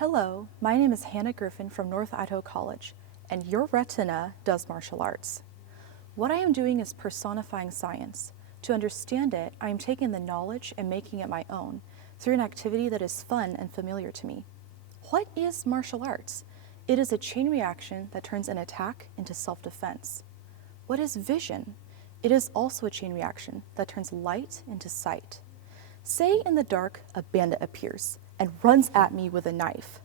Hello, my name is Hannah Griffin from North Idaho College, and your retina does martial arts. What I am doing is personifying science. To understand it, I am taking the knowledge and making it my own through an activity that is fun and familiar to me. What is martial arts? It is a chain reaction that turns an attack into self-defense. What is vision? It is also a chain reaction that turns light into sight. Say in the dark, a bandit appears and runs at me with a knife.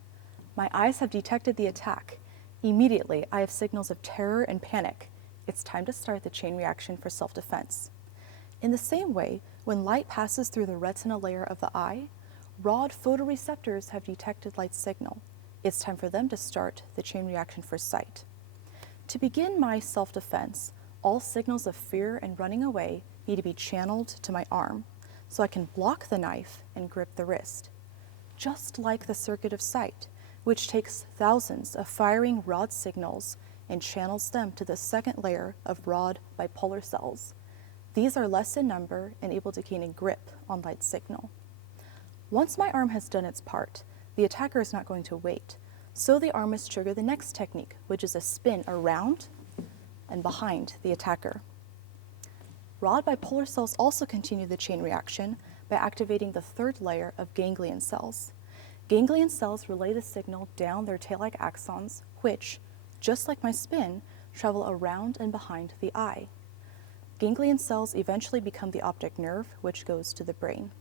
My eyes have detected the attack. Immediately, I have signals of terror and panic. It's time to start the chain reaction for self-defense. In the same way, when light passes through the retina layer of the eye, rod photoreceptors have detected light signal. It's time for them to start the chain reaction for sight. To begin my self-defense, all signals of fear and running away need to be channeled to my arm, so I can block the knife and grip the wrist. Just like the circuit of sight, which takes thousands of firing rod signals and channels them to the second layer of rod bipolar cells. These are less in number and able to gain a grip on light signal. Once my arm has done its part, the attacker is not going to wait, so the arm must trigger the next technique, which is a spin around and behind the attacker. Rod bipolar cells also continue the chain reaction by activating the third layer of ganglion cells. Ganglion cells relay the signal down their tail-like axons, which, just like my spin, travel around and behind the eye. Ganglion cells eventually become the optic nerve, which goes to the brain.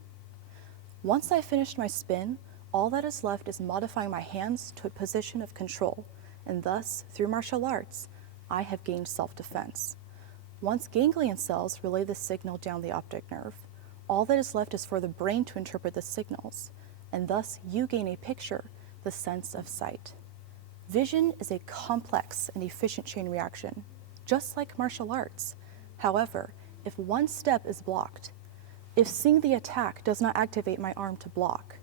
Once I've finished my spin, all that is left is modifying my hands to a position of control, and thus, through martial arts, I have gained self-defense. Once ganglion cells relay the signal down the optic nerve, all that is left is for the brain to interpret the signals, and thus you gain a picture, the sense of sight. Vision is a complex and efficient chain reaction, just like martial arts. However, if one step is blocked, if seeing the attack does not activate my arm to block,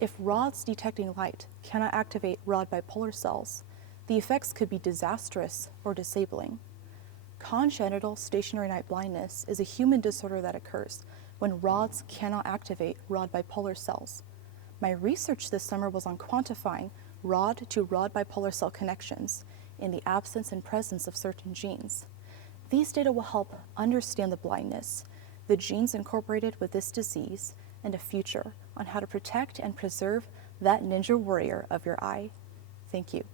if rods detecting light cannot activate rod bipolar cells, the effects could be disastrous or disabling. Congenital stationary night blindness is a human disorder that occurs when rods cannot activate rod bipolar cells. My research this summer was on quantifying rod to rod bipolar cell connections in the absence and presence of certain genes. These data will help understand the blindness, the genes incorporated with this disease, and a future on how to protect and preserve that ninja warrior of your eye. Thank you.